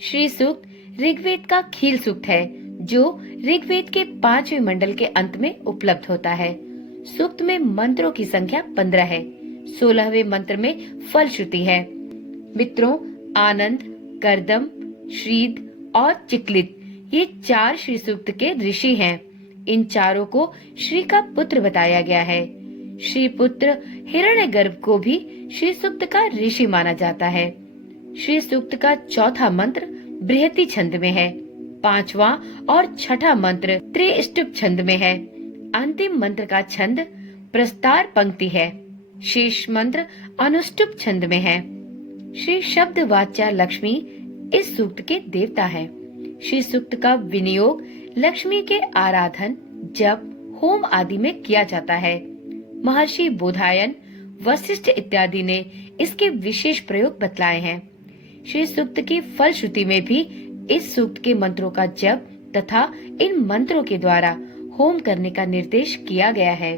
श्री सूक्त ऋग्वेद का खील सूक्त है, जो ऋग्वेद के 5वें मंडल के अंत में उपलब्ध होता है। सूक्त में मंत्रों की संख्या 15 है। 16वें मंत्र में फलश्रुति है। मित्रों, आनंद, कर्दम, श्रीद और चिकलित ये 4 श्री सूक्त के ऋषि हैं। इन चारों को श्री का पुत्र बताया गया है। श्री पुत्र हिरण्यगर्भ को भी श्री सूक्त का ऋषि माना जाता है। श्री सूक्त का चौथा मंत्र बृहति छंद में है। 5वां और 6ठा मंत्र त्रिष्टुप छंद में है। अंतिम मंत्र का छंद प्रस्तार पंक्ति है। शेष मंत्र अनुष्टुप छंद में है। श्री शब्द वाच्या लक्ष्मी इस सूक्त के देवता है। श्री सूक्त का विनियोग लक्ष्मी के आराधन, जप, होम आदि में किया जाता है। महर्षि बोधायन, वशिष्ठ इत्यादि ने इसके विशेष प्रयोग बतलाए हैं। श्री सूक्त की फलश्रुति में भी इस सूक्त के मंत्रों का जप तथा इन मंत्रों के द्वारा होम करने का निर्देश किया गया है।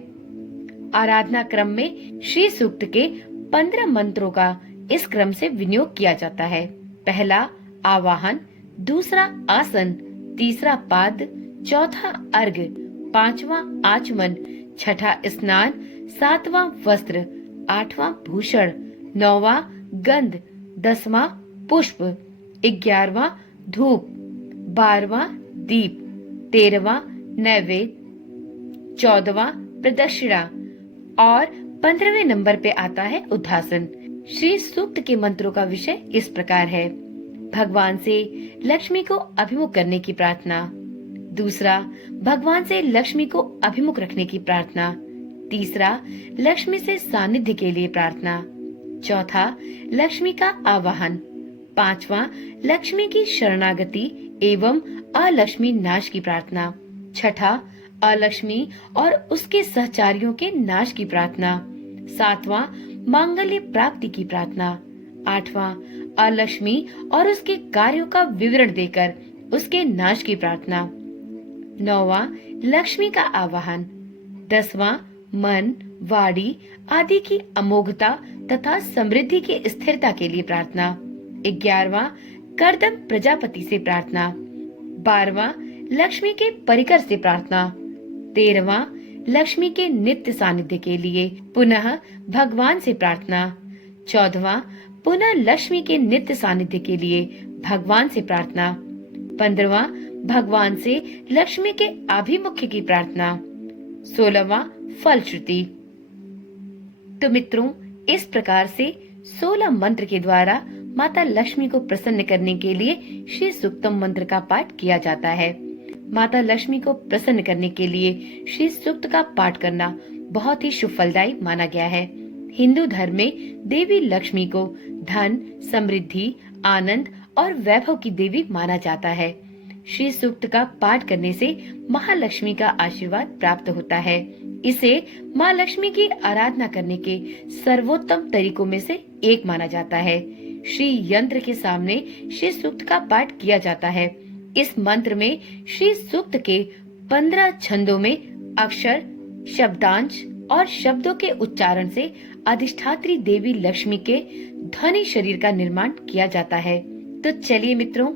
आराधना क्रम में श्री सूक्त के 15 मंत्रों का इस क्रम से विनियोग किया जाता है। पहला आवाहन, दूसरा आसन, तीसरा पाद, चौथा अर्घ, 5वां आचमन, 6ठा स्नान, 7वां वस्त्र, 8वां भूषण, 9वां गंध, 10वां पुष्प, 11वां धूप, 12वां दीप, 13वां नैवेद्य, 14वां प्रदक्षिणा और 15वें नंबर पे आता है उद्धासन। श्री सूक्त के मंत्रों का विषय इस प्रकार है। भगवान से लक्ष्मी को अभिमुख करने की प्रार्थना। दूसरा, भगवान से लक्ष्मी को अभिमुख रखने की प्रार्थना। तीसरा, लक्ष्मी से सानिध्य के लिए प्रार्थना। चौथा, लक्ष्मी का आवाहन। 5वां, लक्ष्मी की शरणागति एवं अलक्ष्मी नाश की प्रार्थना। 6ठा, अलक्ष्मी और उसके सहचारियों के नाश की प्रार्थना। 7वां, मांगल्य प्राप्ति की प्रार्थना। 8वां, अलक्ष्मी और उसके कार्यों का विवरण देकर उसके नाश की प्रार्थना। 9वां, लक्ष्मी का आवाहन। 10वां, मन, वाणी आदि की अमोघता तथा समृद्धि की स्थिरता के लिए प्रार्थना। 11वां, कर्दम प्रजापति से प्रार्थना। 12वां, लक्ष्मी के परिकर से प्रार्थना। 13वां, लक्ष्मी के नित्य सानिध्य के लिए पुनः भगवान से प्रार्थना। 14वां, पुनः लक्ष्मी के नित्य सानिध्य के लिए भगवान से प्रार्थना। 15वां, भगवान से लक्ष्मी के आभिमुख्य की प्रार्थना। 16वां, फलश्रुति। तो मित्रों, इस प्रकार से 16 मंत्र के द्वारा माता लक्ष्मी को प्रसन्न करने के लिए श्री सूक्तम मंत्र का पाठ किया जाता है। माता लक्ष्मी को प्रसन्न करने के लिए श्री सूक्त का पाठ करना बहुत ही शुभ फलदायी माना गया है। हिंदू धर्म में देवी लक्ष्मी को धन, समृद्धि, आनंद और वैभव की देवी माना जाता है। श्री सूक्त का पाठ करने से महालक्ष्मी का आशीर्वाद प्राप्त होता है। इसे माँ लक्ष्मी की आराधना करने के सर्वोत्तम तरीकों में से एक माना जाता है। श्री यंत्र के सामने श्री सूक्त का पाठ किया जाता है। इस मंत्र में श्री सूक्त के 15 छंदों में अक्षर, शब्दांश और शब्दों के उच्चारण से अधिष्ठात्री देवी लक्ष्मी के ध्वनि शरीर का निर्माण किया जाता है। तो चलिए मित्रों,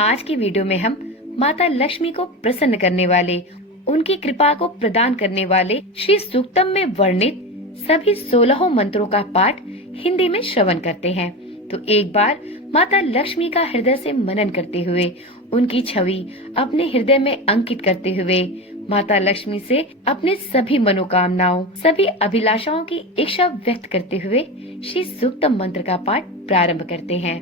आज की वीडियो में हम माता लक्ष्मी को प्रसन्न करने वाले, उनकी कृपा को प्रदान करने वाले श्री सूक्तम में वर्णित सभी 16 मंत्रों का पाठ हिंदी में श्रवण करते हैं। तो एक बार माता लक्ष्मी का हृदय से मनन करते हुए, उनकी छवि अपने हृदय में अंकित करते हुए, माता लक्ष्मी से अपने सभी मनोकामनाओं, सभी अभिलाषाओं की इच्छा व्यक्त करते हुए श्री सूक्तम मंत्र का पाठ प्रारंभ करते हैं।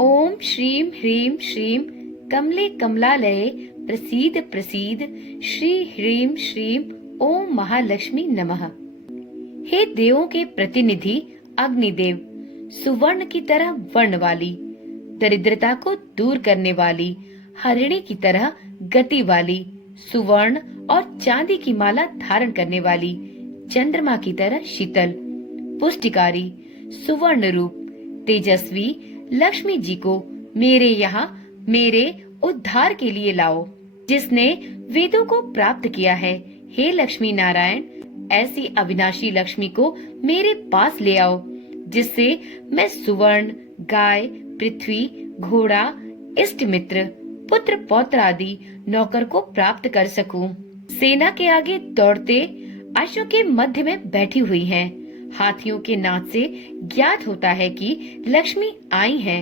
ओम श्रीम ह्रीम श्रीम कमले कमलालये प्रसीद प्रसीद श्री ह्रीम श्रीम ओम महालक्ष्मी नमः। हे देवों के प्रतिनिधि अग्निदेव, सुवर्ण की तरह वर्ण वाली, दरिद्रता को दूर करने वाली, हरिणी की तरह गति वाली, सुवर्ण और चांदी की माला धारण करने वाली, चंद्रमा की तरह शीतल, पुष्टिकारी, सुवर्ण रूप, तेजस्वी लक्ष्मी जी को मेरे यहाँ मेरे उद्धार के लिए लाओ। जिसने वेदों को प्राप्त किया है, हे लक्ष्मी नारायण, ऐसी अविनाशी लक्ष्मी को मेरे पास ले आओ, जिससे मैं सुवर्ण, गाय, पृथ्वी, घोड़ा, इष्ट मित्र, पुत्र पौत्र आदि नौकर को प्राप्त कर सकूं। सेना के आगे दौड़ते अश्व के मध्य में बैठी हुई हैं। हाथियों के नाच से ज्ञात होता है कि लक्ष्मी आई है।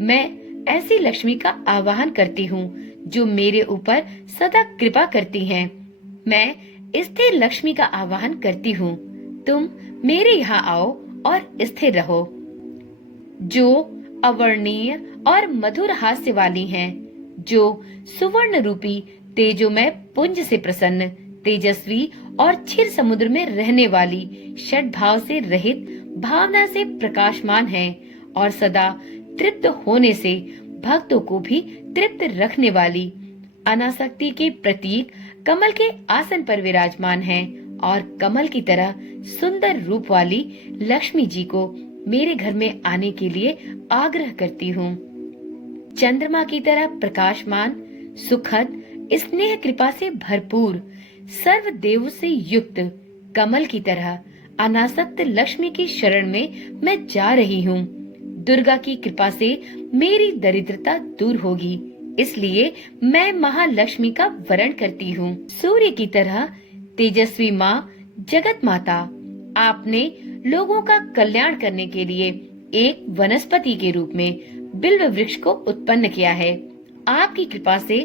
मैं ऐसी लक्ष्मी का आवाहन करती हूँ जो मेरे ऊपर सदा कृपा करती हैं। मैं स्थिर लक्ष्मी का आवाहन करती हूँ। तुम मेरे यहाँ आओ और स्थिर रहो। जो अवर्णीय और मधुर हास्य वाली हैं, जो सुवर्ण रूपी तेजोमय पुंज से प्रसन्न, तेजस्वी और क्षीर समुद्र में रहने वाली, षड भाव से रहित, भावना से प्रकाशमान है और सदा तृप्त होने से भक्तों को भी तृप्त रखने वाली, अनासक्ति के प्रतीक कमल के आसन पर विराजमान है और कमल की तरह सुंदर रूप वाली लक्ष्मी जी को मेरे घर में आने के लिए आग्रह करती हूँ। चंद्रमा की तरह प्रकाशमान, सुखद, स्नेह कृपा से भरपूर, सर्व देव से युक्त कमल की तरह अनासक्त लक्ष्मी की शरण में मैं जा रही हूँ। दुर्गा की कृपा से मेरी दरिद्रता दूर होगी, इसलिए मैं महालक्ष्मी का वरण करती हूँ। सूर्य की तरह तेजस्वी माँ, जगत माता, आपने लोगों का कल्याण करने के लिए एक वनस्पति के रूप में बिल्व वृक्ष को उत्पन्न किया है। आपकी कृपा से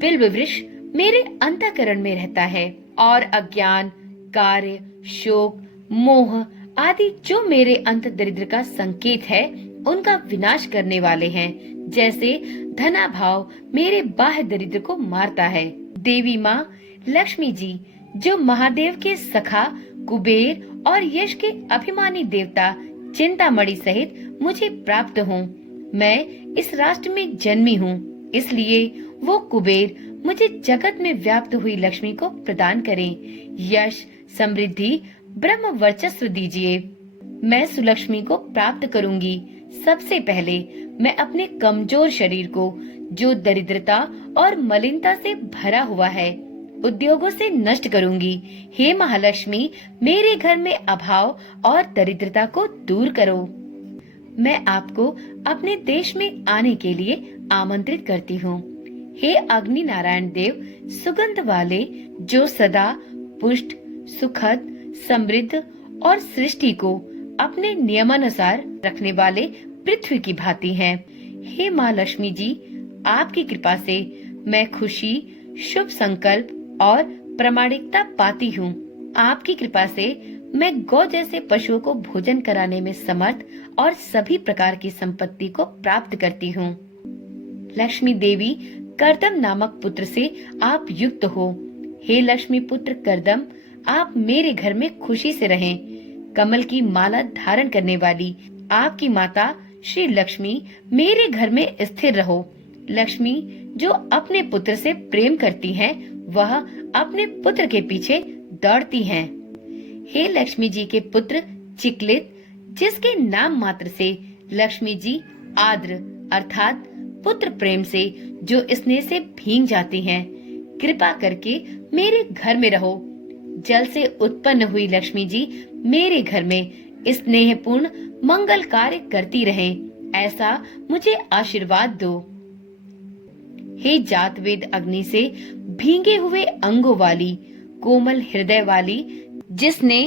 बिल्व वृक्ष मेरे अंतःकरण में रहता है और अज्ञान, कार्य, शोक, मोह आदि जो मेरे अंत दरिद्र का संकेत है, उनका विनाश करने वाले हैं। जैसे धनाभाव मेरे बाह्य दरिद्र को मारता है। देवी माँ लक्ष्मी जी, जो महादेव के सखा कुबेर और यश के अभिमानी देवता चिंतामणि सहित मुझे प्राप्त हों। मैं इस राष्ट्र में जन्मी हूँ, इसलिए वो कुबेर मुझे जगत में व्याप्त हुई लक्ष्मी को प्रदान करें। यश, समृद्धि, ब्रह्म वर्चस्व दीजिए। मैं सुलक्ष्मी को प्राप्त करूंगी। सबसे पहले मैं अपने कमजोर शरीर को, जो दरिद्रता और मलिनता से भरा हुआ है, उद्योगों से नष्ट करूंगी। हे महालक्ष्मी, मेरे घर में अभाव और दरिद्रता को दूर करो। मैं आपको अपने देश में आने के लिए आमंत्रित करती हूँ। हे अग्नि नारायण देव, सुगंध वाले, जो सदा पुष्ट, सुखद, समृद्ध और सृष्टि को अपने नियमानुसार रखने वाले पृथ्वी की भांति हैं। हे माँ लक्ष्मी जी, आपकी कृपा से मैं खुशी, शुभ संकल्प और प्रामाणिकता पाती हूँ। आपकी कृपा से मैं गौ जैसे पशुओं को भोजन कराने में समर्थ और सभी प्रकार की संपत्ति को प्राप्त करती हूँ। लक्ष्मी देवी, करदम नामक पुत्र से आप युक्त हो। हे लक्ष्मी पुत्र करदम, आप मेरे घर में खुशी से रहें। कमल की माला धारण करने वाली आपकी माता श्री लक्ष्मी मेरे घर में स्थिर रहो। लक्ष्मी जो अपने पुत्र से प्रेम करती हैं, वह अपने पुत्र के पीछे दौड़ती हैं। हे लक्ष्मी जी के पुत्र चिकलित, जिसके नाम मात्र से लक्ष्मी जी आद्र अर्थात पुत्र प्रेम से जो स्नेह से भींग जाती हैं, कृपा करके मेरे घर में रहो। जल से उत्पन्न हुई लक्ष्मी जी मेरे घर में स्नेहपूर्ण मंगल कार्य करती रहें, ऐसा मुझे आशीर्वाद दो। हे जात वेद अग्नि से भींगे हुए अंगों वाली, कोमल हृदय वाली, जिसने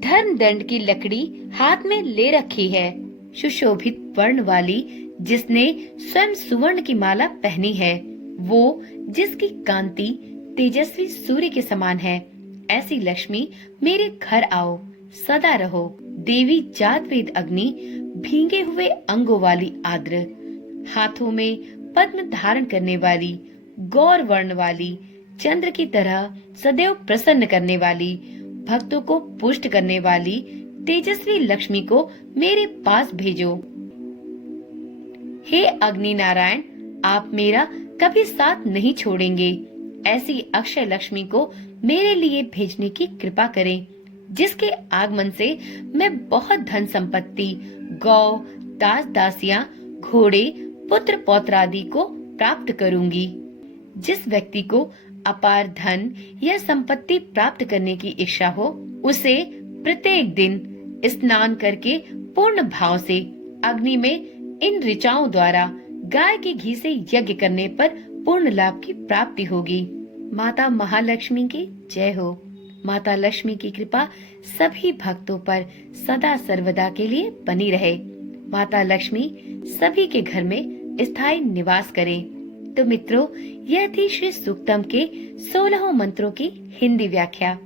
धर्म दंड की लकड़ी हाथ में ले रखी है, सुशोभित वर्ण वाली, जिसने स्वयं सुवर्ण की माला पहनी है, वो जिसकी कांति तेजस्वी सूर्य के समान है, ऐसी लक्ष्मी मेरे घर आओ, सदा रहो। देवी जात वेद अग्नि, भींगे हुए अंगों वाली आद्र, हाथों में पद्म धारण करने वाली, गौर वर्ण वाली, चंद्र की तरह सदैव प्रसन्न करने वाली, भक्तों को पुष्ट करने वाली तेजस्वी लक्ष्मी को मेरे पास भेजो। हे अग्नि नारायण, आप मेरा कभी साथ नहीं छोड़ेंगे। ऐसी अक्षय लक्ष्मी को मेरे लिए भेजने की कृपा करें, जिसके आगमन से मैं बहुत धन संपत्ति, गौ, दास दासियां, घोड़े, पुत्र पौत्र आदि को प्राप्त करूंगी। जिस व्यक्ति को अपार धन या संपत्ति प्राप्त करने की इच्छा हो, उसे प्रत्येक दिन स्नान करके पूर्ण भाव से अग्नि में इन ऋचाओं द्वारा गाय के घी से यज्ञ करने पर पूर्ण लाभ की प्राप्ति होगी। माता महालक्ष्मी की जय हो। माता लक्ष्मी की कृपा सभी भक्तों पर सदा सर्वदा के लिए बनी रहे। माता लक्ष्मी सभी के घर में स्थायी निवास करे। तो मित्रों, यह थी श्री सूक्तम के 16 मंत्रों की हिंदी व्याख्या।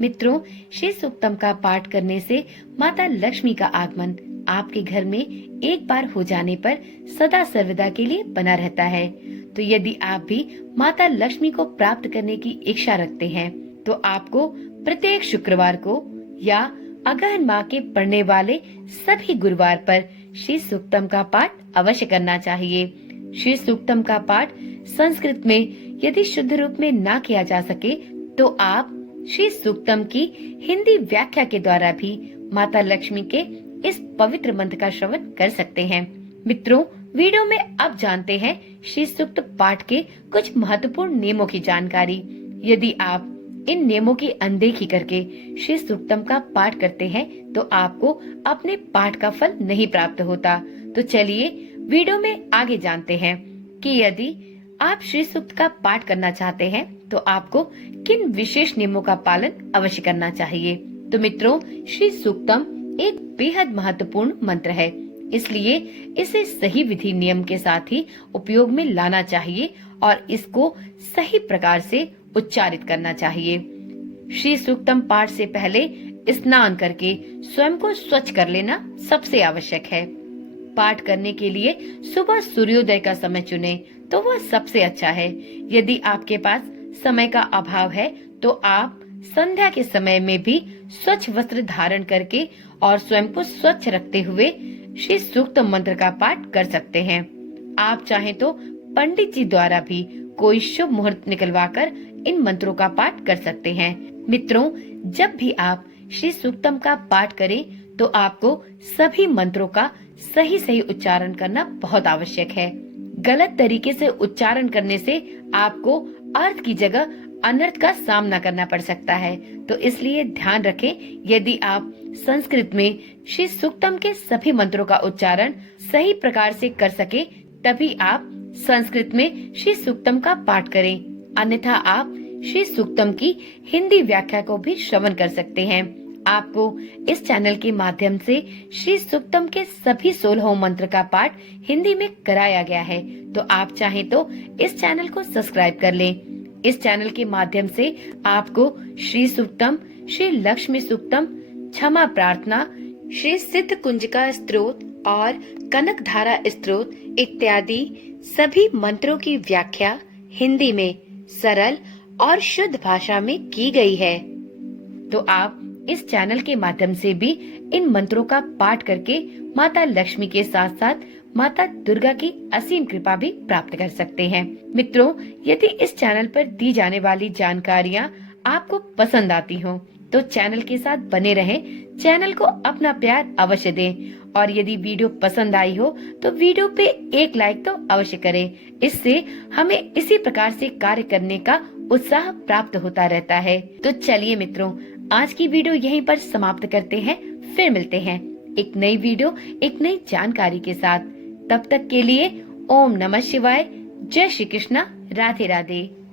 मित्रों, श्री सूक्तम का पाठ करने से माता लक्ष्मी का आगमन आपके घर में एक बार हो जाने पर सदा सर्वदा के लिए बना रहता है। तो यदि आप भी माता लक्ष्मी को प्राप्त करने की इच्छा रखते हैं तो आपको प्रत्येक शुक्रवार को या अगहन माह के पड़ने वाले सभी गुरुवार पर श्री सूक्तम का पाठ अवश्य करना चाहिए। श्री सूक्तम का पाठ संस्कृत में यदि शुद्ध रूप में ना किया जा सके तो आप श्री सूक्तम की हिंदी व्याख्या के द्वारा भी माता लक्ष्मी के इस पवित्र मंत्र का श्रवण कर सकते हैं। मित्रों, वीडियो में अब जानते हैं श्री सूक्त पाठ के कुछ महत्वपूर्ण नियमों की जानकारी। यदि आप इन नियमों की अनदेखी करके श्री सूक्तम का पाठ करते हैं तो आपको अपने पाठ का फल नहीं प्राप्त होता। तो चलिए वीडियो में आगे जानते हैं कि यदि आप श्री सूक्त का पाठ करना चाहते हैं तो आपको किन विशेष नियमों का पालन अवश्य करना चाहिए। तो मित्रों, श्री सूक्तम एक बेहद महत्वपूर्ण मंत्र है, इसलिए इसे सही विधि नियम के साथ ही उपयोग में लाना चाहिए और इसको सही प्रकार से उच्चारित करना चाहिए। श्री सूक्तम पाठ से पहले स्नान करके स्वयं को स्वच्छ कर लेना सबसे आवश्यक है। पाठ करने के लिए सुबह सूर्योदय का समय चुने तो वह सबसे अच्छा है। यदि आपके पास समय का अभाव है तो आप संध्या के समय में भी स्वच्छ वस्त्र धारण करके और स्वयं को स्वच्छ रखते हुए श्री सूक्त मंत्र का पाठ कर सकते हैं। आप चाहें तो पंडित जी द्वारा भी कोई शुभ मुहूर्त निकलवाकर इन मंत्रों का पाठ कर सकते हैं। मित्रों, जब भी आप श्री सूक्तम का पाठ करें तो आपको सभी मंत्रों का सही उच्चारण करना बहुत आवश्यक है। गलत तरीके से उच्चारण करने से आपको अर्थ की जगह अनर्थ का सामना करना पड़ सकता है। तो इसलिए ध्यान रखें, यदि आप संस्कृत में श्री सूक्तम के सभी मंत्रों का उच्चारण सही प्रकार से कर सके तभी आप संस्कृत में श्री सूक्तम का पाठ करें, अन्यथा आप श्री सूक्तम की हिंदी व्याख्या को भी श्रवण कर सकते हैं। आपको इस चैनल के माध्यम से श्री सूक्तम के सभी 16 मंत्र का पाठ हिंदी में कराया गया है, तो आप चाहें तो इस चैनल को सब्सक्राइब कर लें। इस चैनल के माध्यम से आपको श्री सूक्तम, श्री लक्ष्मी सूक्तम, क्षमा प्रार्थना, श्री सिद्ध कुंजिका स्तोत्र और कनक धारा स्तोत्र इत्यादि सभी मंत्रों की व्याख्या हिंदी में सरल और शुद्ध भाषा में की गई है। तो आप इस चैनल के माध्यम से भी इन मंत्रों का पाठ करके माता लक्ष्मी के साथ साथ माता दुर्गा की असीम कृपा भी प्राप्त कर सकते हैं। मित्रों, यदि इस चैनल पर दी जाने वाली जानकारियाँ आपको पसंद आती हो तो चैनल के साथ बने रहें, चैनल को अपना प्यार अवश्य दें और यदि वीडियो पसंद आई हो तो वीडियो पे एक लाइक तो अवश्य करें। इससे हमें इसी प्रकार से कार्य करने का उत्साह प्राप्त होता रहता है। तो चलिए मित्रों, आज की वीडियो यहीं पर समाप्त करते हैं। फिर मिलते हैं एक नई वीडियो, एक नई जानकारी के साथ। तब तक के लिए ओम नमः शिवाय, जय श्री कृष्णा, राधे राधे।